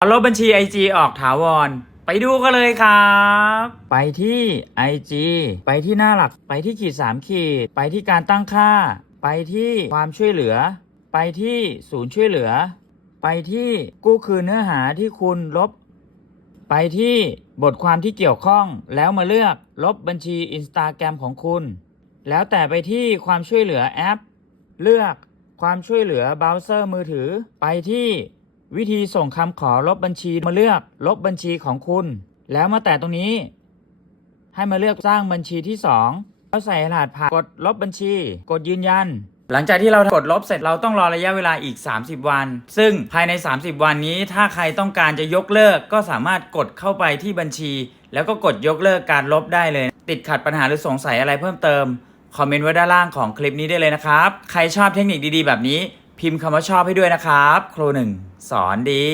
เอาลบบัญชี IG ออกถาวร ไปดูกันเลยครับ ไปที่ IG ไปที่หน้าหลัก ไปที่ขีด3ขีด ไปที่การตั้งค่า ไปที่ความช่วยเหลือ ไปที่ศูนย์ช่วยเหลือ ไปที่กู้คืนเนื้อหาที่คุณลบ ไปที่บทความที่เกี่ยวข้อง แล้วมาเลือกลบบัญชี Instagram ของคุณ แล้วแต่ไปที่ความช่วยเหลือแอป เลือกความช่วยเหลือเบราว์เซอร์มือถือ ไปที่ วิธีส่งคำขอลบบัญชีมาเลือกลบบัญชีของคุณ แล้วมาแตะตรงนี้ ให้มาเลือกสร้างบัญชีที่2แล้วใส่รหัสผ่านกดลบบัญชี กดยืนยัน หลังจากที่เรากดลบเสร็จเราต้องรอระยะเวลาอีก 30 วัน ซึ่งภายใน 30 วันนี้ถ้าใครต้องการจะยกเลิก ก็สามารถกดเข้าไปที่บัญชี แล้วก็กดยกเลิกการลบได้เลย ติดขัดปัญหาหรือสงสัยอะไรเพิ่มเติมคอมเมนต์ไว้ด้านล่างของคลิปนี้ได้เลยนะครับ ใครชอบเทคนิคดีๆ แบบนี้ พิมพ์คำว่าชอบให้ด้วยนะครับ ครูหนึ่งสอนดี